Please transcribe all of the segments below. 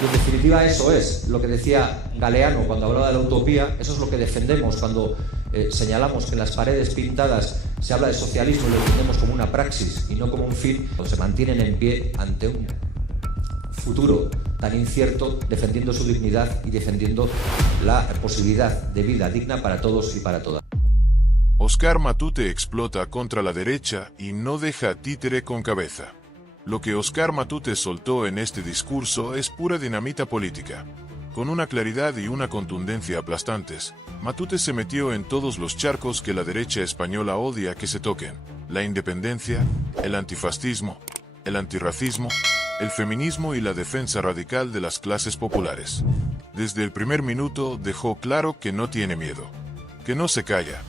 Y en definitiva eso es lo que decía Galeano cuando hablaba de la utopía, eso es lo que defendemos cuando señalamos que en las paredes pintadas se habla de socialismo y lo entendemos como una praxis y no como un fin, se mantienen en pie ante un futuro tan incierto, defendiendo su dignidad y defendiendo la posibilidad de vida digna para todos y para todas. Oscar Matute explota contra la derecha y no deja títere con cabeza. Lo que Oscar Matute soltó en este discurso es pura dinamita política. Con una claridad y una contundencia aplastantes, Matute se metió en todos los charcos que la derecha española odia que se toquen: la independencia, el antifascismo, el antirracismo, el feminismo y la defensa radical de las clases populares. Desde el primer minuto dejó claro que no tiene miedo, que no se calla,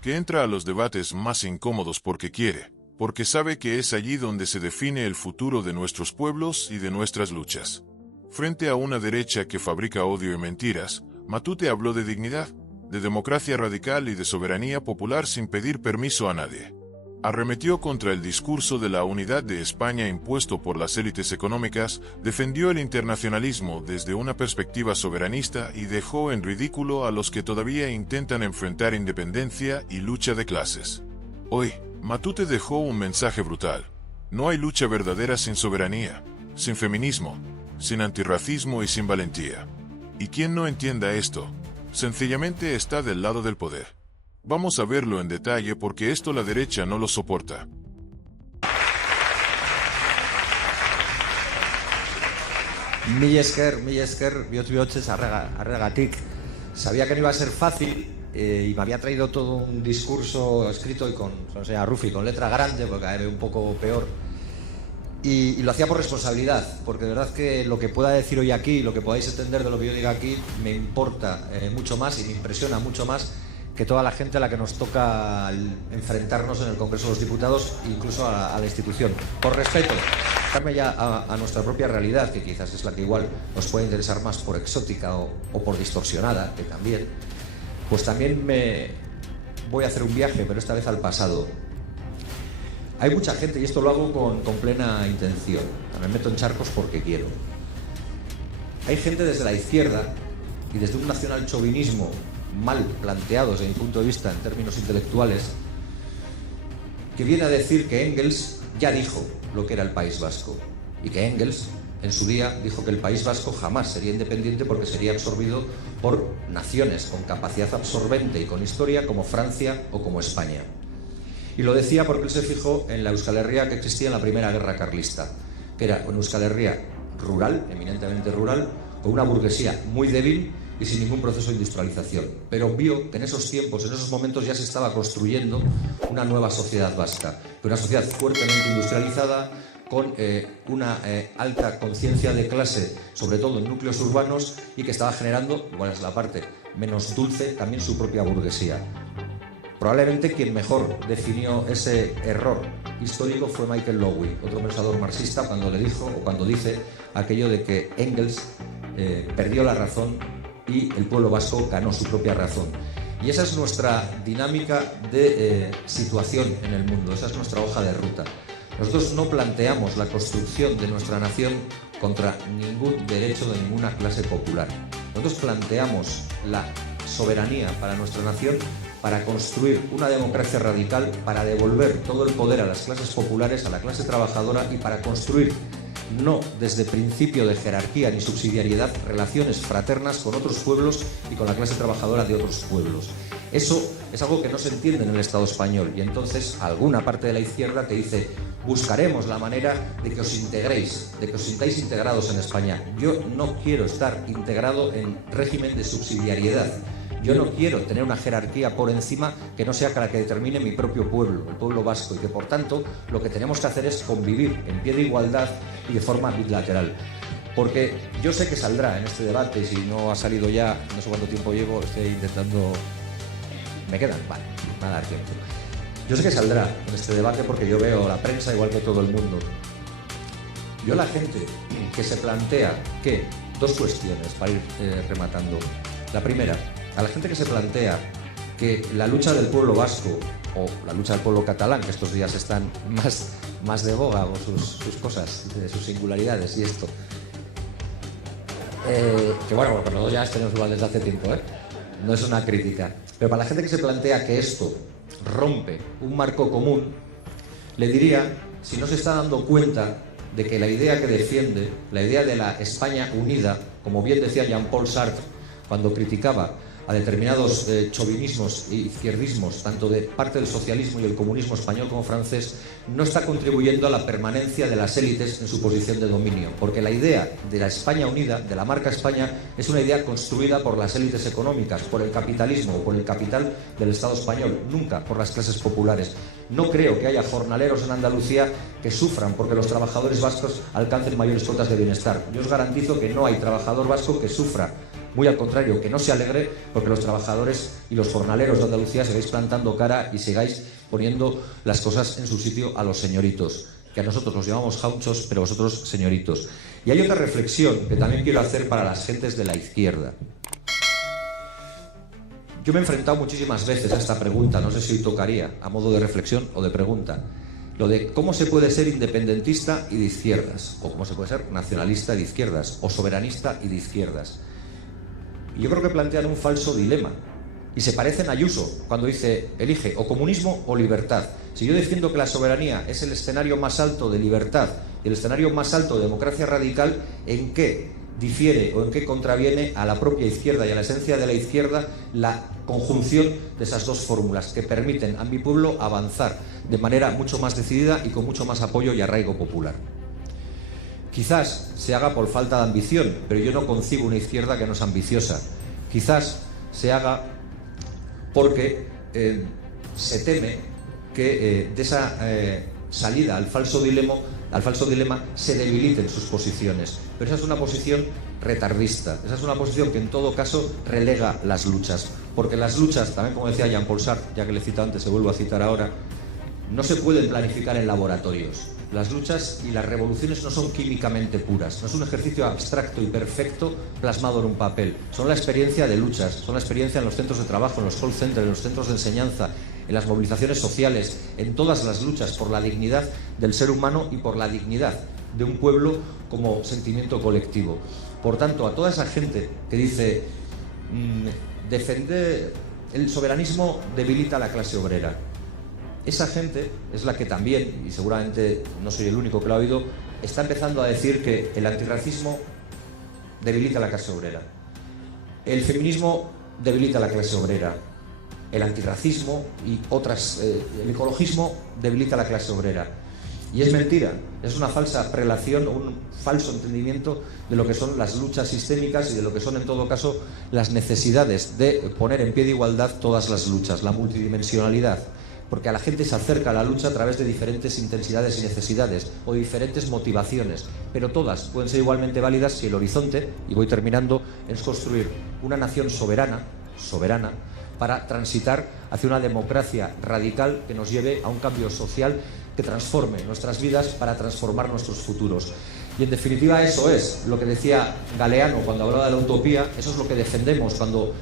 que entra a los debates más incómodos porque quiere, porque sabe que es allí donde se define el futuro de nuestros pueblos y de nuestras luchas. Frente a una derecha que fabrica odio y mentiras, Matute habló de dignidad, de democracia radical y de soberanía popular sin pedir permiso a nadie. Arremetió contra el discurso de la unidad de España impuesto por las élites económicas, defendió el internacionalismo desde una perspectiva soberanista y dejó en ridículo a los que todavía intentan enfrentar independencia y lucha de clases. Hoy, Matute dejó un mensaje brutal. No hay lucha verdadera sin soberanía, sin feminismo, sin antirracismo y sin valentía. Y quien no entienda esto, sencillamente está del lado del poder. Vamos a verlo en detalle porque esto la derecha no lo soporta. Mila esker, bihotz arregatik. Sabía que no iba a ser fácil y me había traído todo un discurso escrito y con Rufi, con letra grande, porque era un poco peor. Y lo hacía por responsabilidad, porque de verdad que lo que pueda decir hoy aquí, lo que podáis entender de lo que yo diga aquí, me importa mucho más y me impresiona mucho más que toda la gente a la que nos toca enfrentarnos en el Congreso de los Diputados, incluso a la institución. Por respeto, acercarme ya a nuestra propia realidad, que quizás es la que igual nos puede interesar más por exótica o por distorsionada, que también, pues también me voy a hacer un viaje, pero esta vez al pasado. Hay mucha gente, y esto lo hago con plena intención, me meto en charcos porque quiero. Hay gente desde la izquierda y desde un nacional chauvinismo mal planteado desde mi punto de vista en términos intelectuales, que viene a decir que Engels ya dijo lo que era el País Vasco y que Engels en su día dijo que el País Vasco jamás sería independiente porque sería absorbido por naciones con capacidad absorbente y con historia como Francia o como España. Y lo decía porque él se fijó en la Euskal Herria que existía en la Primera Guerra Carlista, que era una Euskal Herria rural, eminentemente rural, con una burguesía muy débil y sin ningún proceso de industrialización. Pero vio que en esos tiempos, en esos momentos ya se estaba construyendo una nueva sociedad vasca, una sociedad fuertemente industrializada, con una alta conciencia de clase, sobre todo en núcleos urbanos, y que estaba generando, igual es la parte menos dulce, también su propia burguesía. Probablemente quien mejor definió ese error histórico fue Michael Lowy, otro pensador marxista, cuando le dijo, o cuando dice aquello de que Engels perdió la razón y el pueblo vasco ganó su propia razón. Y esa es nuestra dinámica de situación en el mundo, esa es nuestra hoja de ruta. Nosotros no planteamos la construcción de nuestra nación contra ningún derecho de ninguna clase popular. Nosotros planteamos la soberanía para nuestra nación para construir una democracia radical, para devolver todo el poder a las clases populares, a la clase trabajadora y para construir, no desde principio de jerarquía ni subsidiariedad, relaciones fraternas con otros pueblos y con la clase trabajadora de otros pueblos. Eso es algo que no se entiende en el Estado español y entonces alguna parte de la izquierda te dice: buscaremos la manera de que os integréis, de que os sintáis integrados en España. Yo no quiero estar integrado en régimen de subsidiariedad. Yo no quiero tener una jerarquía por encima que no sea la que determine mi propio pueblo, el pueblo vasco, y que por tanto lo que tenemos que hacer es convivir en pie de igualdad y de forma bilateral. Porque yo sé que saldrá en este debate, y si no ha salido ya, no sé cuánto tiempo llevo, estoy intentando... ¿Me quedan? Vale, me va a dar tiempo. Yo sé que saldrá en este debate porque yo veo la prensa igual que todo el mundo. Yo la gente que se plantea que... Dos cuestiones para ir rematando. La primera, a la gente que se plantea que la lucha del pueblo vasco o la lucha del pueblo catalán, que estos días están más de boga, o sus cosas, sus singularidades y esto, que bueno, porque nosotros ya tenemos igual desde hace tiempo, no es una crítica. Pero para la gente que se plantea que esto rompe un marco común, le diría, si no se está dando cuenta de que la idea que defiende, la idea de la España unida, como bien decía Jean-Paul Sartre cuando criticaba a determinados chauvinismos e izquierdismos, tanto de parte del socialismo y el comunismo español como francés, no está contribuyendo a la permanencia de las élites en su posición de dominio, porque la idea de la España unida, de la marca España, es una idea construida por las élites económicas, por el capitalismo o por el capital del Estado español, nunca por las clases populares. No creo que haya jornaleros en Andalucía que sufran porque los trabajadores vascos alcancen mayores cotas de bienestar. Yo os garantizo que no hay trabajador vasco que sufra. Muy al contrario, que no se alegre porque los trabajadores y los jornaleros de Andalucía sigáis plantando cara y sigáis poniendo las cosas en su sitio a los señoritos, que a nosotros los llamamos jauchos, pero vosotros señoritos. Y hay otra reflexión que también quiero hacer para las gentes de la izquierda. Yo me he enfrentado muchísimas veces a esta pregunta, no sé si hoy tocaría, a modo de reflexión o de pregunta, lo de cómo se puede ser independentista y de izquierdas, o cómo se puede ser nacionalista y de izquierdas, o soberanista y de izquierdas. Y yo creo que plantean un falso dilema. Y se parecen a Ayuso cuando dice, elige o comunismo o libertad. Si yo defiendo que la soberanía es el escenario más alto de libertad y el escenario más alto de democracia radical, ¿en qué difiere o en qué contraviene a la propia izquierda y a la esencia de la izquierda la conjunción de esas dos fórmulas que permiten a mi pueblo avanzar de manera mucho más decidida y con mucho más apoyo y arraigo popular? Quizás se haga por falta de ambición, pero yo no concibo una izquierda que no es ambiciosa. Quizás se haga porque se teme que de esa salida al falso dilema se debiliten sus posiciones. Pero esa es una posición retardista, esa es una posición que en todo caso relega las luchas. Porque las luchas, también como decía Jean-Paul Sartre, ya que le he citado antes, se vuelvo a citar ahora, no se pueden planificar en laboratorios. Las luchas y las revoluciones no son químicamente puras, no es un ejercicio abstracto y perfecto plasmado en un papel. Son la experiencia de luchas, son la experiencia en los centros de trabajo, en los call centers, en los centros de enseñanza, en las movilizaciones sociales, en todas las luchas por la dignidad del ser humano y por la dignidad de un pueblo como sentimiento colectivo. Por tanto, a toda esa gente que dice defender el soberanismo debilita a la clase obrera, esa gente es la que también, y seguramente no soy el único que lo ha oído, está empezando a decir que el antirracismo debilita a la clase obrera, el feminismo debilita a la clase obrera, el antirracismo y otras, el ecologismo debilita a la clase obrera. Y es mentira, es una falsa prelación, un falso entendimiento de lo que son las luchas sistémicas y de lo que son en todo caso las necesidades de poner en pie de igualdad todas las luchas, la multidimensionalidad. Porque a la gente se acerca a la lucha a través de diferentes intensidades y necesidades o de diferentes motivaciones, pero todas pueden ser igualmente válidas si el horizonte, y voy terminando, es construir una nación soberana para transitar hacia una democracia radical que nos lleve a un cambio social que transforme nuestras vidas para transformar nuestros futuros. Y en definitiva eso es lo que decía Galeano cuando hablaba de la utopía, eso es lo que defendemos cuando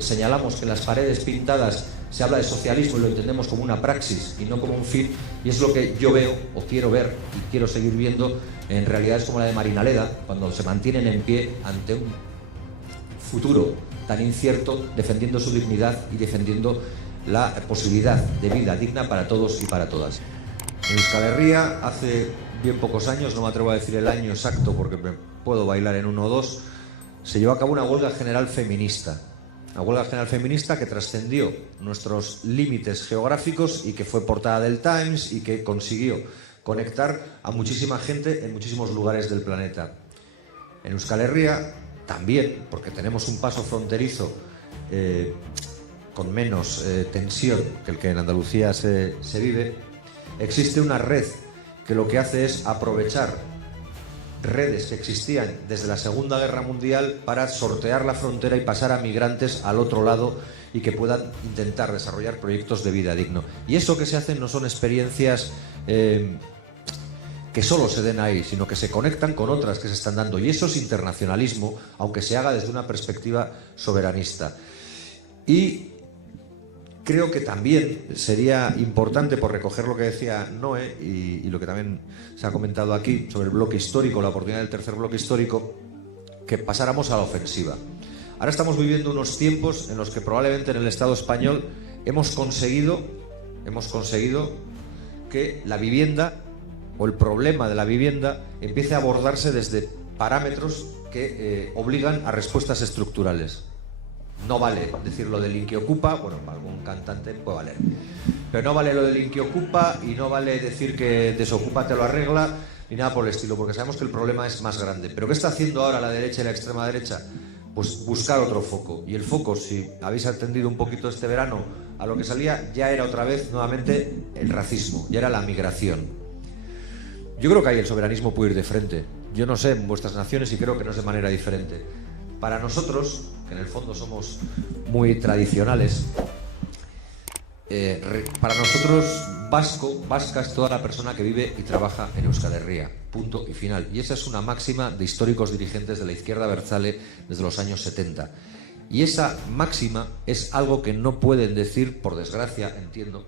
señalamos que en las paredes pintadas se habla de socialismo y lo entendemos como una praxis y no como un fin, y es lo que yo veo o quiero ver y quiero seguir viendo en realidades como la de Marinaleda, cuando se mantienen en pie ante un futuro tan incierto, defendiendo su dignidad y defendiendo la posibilidad de vida digna para todos y para todas. En Euskal Herria, hace bien pocos años, no me atrevo a decir el año exacto porque me puedo bailar en uno o dos, se llevó a cabo una huelga general feminista. Una huelga general feminista que trascendió nuestros límites geográficos y que fue portada del Times y que consiguió conectar a muchísima gente en muchísimos lugares del planeta. En Euskal Herria también, porque tenemos un paso fronterizo con menos tensión que el que en Andalucía se vive, existe una red que lo que hace es aprovechar redes que existían desde la Segunda Guerra Mundial para sortear la frontera y pasar a migrantes al otro lado y que puedan intentar desarrollar proyectos de vida digno. Y eso que se hacen no son experiencias que solo se den ahí, sino que se conectan con otras que se están dando. Y eso es internacionalismo, aunque se haga desde una perspectiva soberanista. Y creo que también sería importante, por recoger lo que decía Noé y lo que también se ha comentado aquí sobre el bloque histórico, la oportunidad del tercer bloque histórico, que pasáramos a la ofensiva. Ahora estamos viviendo unos tiempos en los que probablemente en el Estado español hemos conseguido que la vivienda o el problema de la vivienda empiece a abordarse desde parámetros que obligan a respuestas estructurales. No vale decir lo del Inquiocupa, bueno, para algún cantante puede valer, pero no vale lo del Inquiocupa y no vale decir que Desocupa te lo arregla ni nada por el estilo, porque sabemos que el problema es más grande. ¿Pero qué está haciendo ahora la derecha y la extrema derecha? Pues buscar otro foco. Y el foco, si habéis atendido un poquito este verano a lo que salía, ya era otra vez nuevamente el racismo, ya era la migración. Yo creo que ahí el soberanismo puede ir de frente. Yo no sé en vuestras naciones y creo que no es de manera diferente. Para nosotros, que en el fondo somos muy tradicionales, para nosotros vasca es toda la persona que vive y trabaja en Euskal Herria, punto y final. Y esa es una máxima de históricos dirigentes de la izquierda abertzale desde los años 70. Y esa máxima es algo que no pueden decir, por desgracia, entiendo,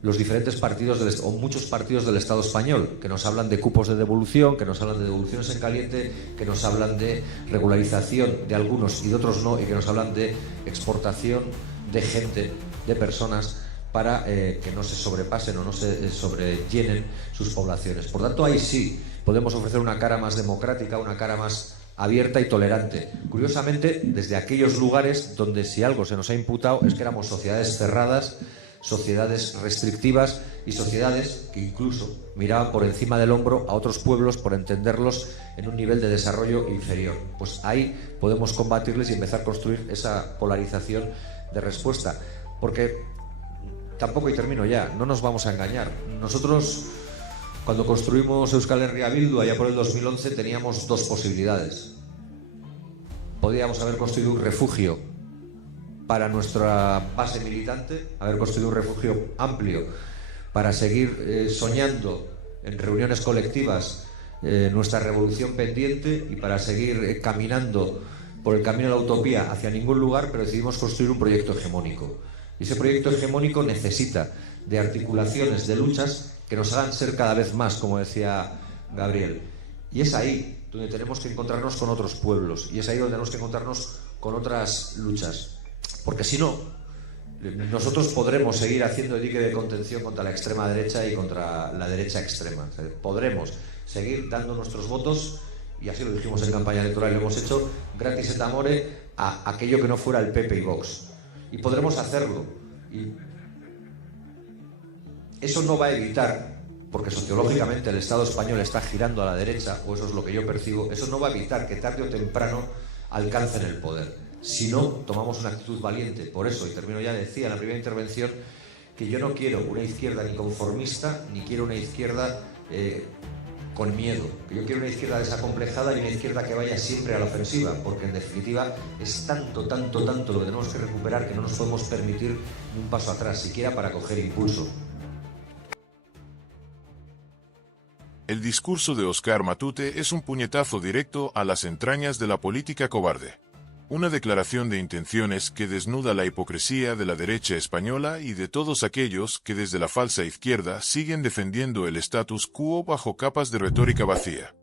los diferentes partidos o muchos partidos del Estado español, que nos hablan de cupos de devolución, que nos hablan de devoluciones en caliente, que nos hablan de regularización de algunos y de otros no, y que nos hablan de exportación de gente, de personas, para que no se sobrepasen o no se sobrellenen sus poblaciones. Por tanto, ahí sí podemos ofrecer una cara más democrática, una cara más abierta y tolerante. Curiosamente, desde aquellos lugares donde si algo se nos ha imputado es que éramos sociedades cerradas, sociedades restrictivas y sociedades que incluso miraban por encima del hombro a otros pueblos por entenderlos en un nivel de desarrollo inferior. Pues ahí podemos combatirles y empezar a construir esa polarización de respuesta. Porque tampoco, y termino ya, no nos vamos a engañar. Nosotros, cuando construimos Euskal Herria Bildu, allá por el 2011, teníamos dos posibilidades. Podíamos haber construido un refugio para nuestra base militante, haber construido un refugio amplio para seguir soñando en reuniones colectivas nuestra revolución pendiente y para seguir caminando por el camino de la utopía hacia ningún lugar, pero decidimos construir un proyecto hegemónico. Y ese proyecto hegemónico necesita de articulaciones, de luchas que nos hagan ser cada vez más, como decía Gabriel. Y es ahí donde tenemos que encontrarnos con otros pueblos, y es ahí donde tenemos que encontrarnos con otras luchas. Porque si no, nosotros podremos seguir haciendo dique de contención contra la extrema derecha y contra la derecha extrema. O sea, podremos seguir dando nuestros votos, y así lo dijimos en campaña electoral y lo hemos hecho, gratis et amore, a aquello que no fuera el PP y Vox. Y podremos hacerlo. Y eso no va a evitar, porque sociológicamente el Estado español está girando a la derecha, o eso es lo que yo percibo, eso no va a evitar que tarde o temprano alcancen el poder. Si no, tomamos una actitud valiente. Por eso, y termino ya, decía en la primera intervención que yo no quiero una izquierda ni conformista, ni quiero una izquierda con miedo. Que yo quiero una izquierda desacomplejada y una izquierda que vaya siempre a la ofensiva, porque en definitiva es tanto lo que tenemos que recuperar que no nos podemos permitir un paso atrás, siquiera para coger impulso. El discurso de Oskar Matute es un puñetazo directo a las entrañas de la política cobarde. Una declaración de intenciones que desnuda la hipocresía de la derecha española y de todos aquellos que desde la falsa izquierda siguen defendiendo el status quo bajo capas de retórica vacía.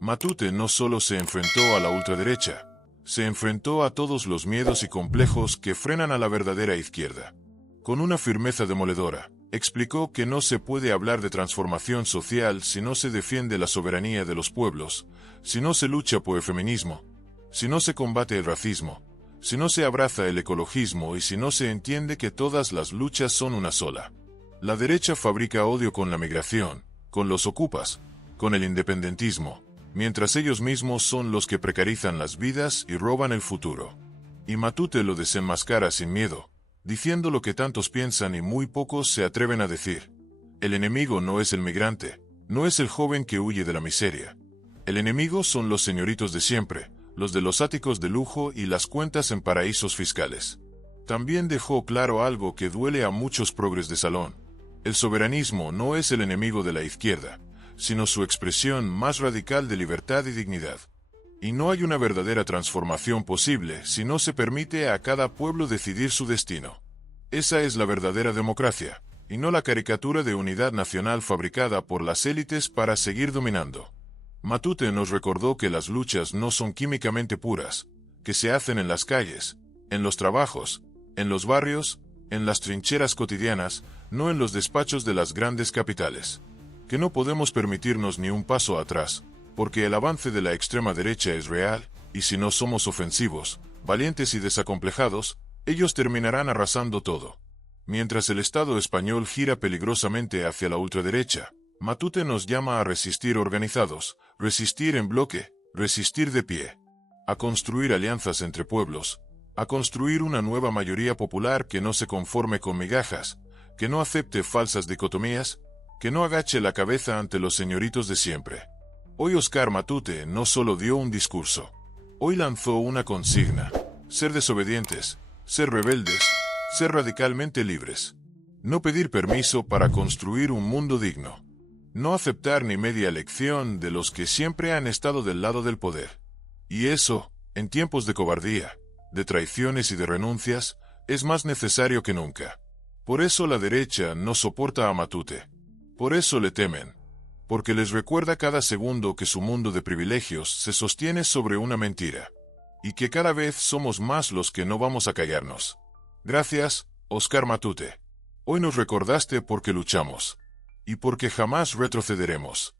Matute no solo se enfrentó a la ultraderecha, se enfrentó a todos los miedos y complejos que frenan a la verdadera izquierda. Con una firmeza demoledora, explicó que no se puede hablar de transformación social si no se defiende la soberanía de los pueblos, si no se lucha por el feminismo, si no se combate el racismo, si no se abraza el ecologismo y si no se entiende que todas las luchas son una sola. La derecha fabrica odio con la migración, con los ocupas, con el independentismo, mientras ellos mismos son los que precarizan las vidas y roban el futuro. Y Matute lo desenmascara sin miedo, diciendo lo que tantos piensan y muy pocos se atreven a decir. El enemigo no es el migrante, no es el joven que huye de la miseria. El enemigo son los señoritos de siempre, los de los áticos de lujo y las cuentas en paraísos fiscales. También dejó claro algo que duele a muchos progres de salón. El soberanismo no es el enemigo de la izquierda, sino su expresión más radical de libertad y dignidad. Y no hay una verdadera transformación posible si no se permite a cada pueblo decidir su destino. Esa es la verdadera democracia, y no la caricatura de unidad nacional fabricada por las élites para seguir dominando. Matute nos recordó que las luchas no son químicamente puras, que se hacen en las calles, en los trabajos, en los barrios, en las trincheras cotidianas, no en los despachos de las grandes capitales. Que no podemos permitirnos ni un paso atrás, porque el avance de la extrema derecha es real, y si no somos ofensivos, valientes y desacomplejados, ellos terminarán arrasando todo. Mientras el Estado español gira peligrosamente hacia la ultraderecha, Matute nos llama a resistir organizados, resistir en bloque, resistir de pie, a construir alianzas entre pueblos, a construir una nueva mayoría popular que no se conforme con migajas, que no acepte falsas dicotomías, que no agache la cabeza ante los señoritos de siempre. Hoy Oscar Matute no solo dio un discurso, hoy lanzó una consigna: ser desobedientes, ser rebeldes, ser radicalmente libres. No pedir permiso para construir un mundo digno. No aceptar ni media lección de los que siempre han estado del lado del poder. Y eso, en tiempos de cobardía, de traiciones y de renuncias, es más necesario que nunca. Por eso la derecha no soporta a Matute. Por eso le temen. Porque les recuerda cada segundo que su mundo de privilegios se sostiene sobre una mentira. Y que cada vez somos más los que no vamos a callarnos. Gracias, Oscar Matute. Hoy nos recordaste porque luchamos. Y porque jamás retrocederemos.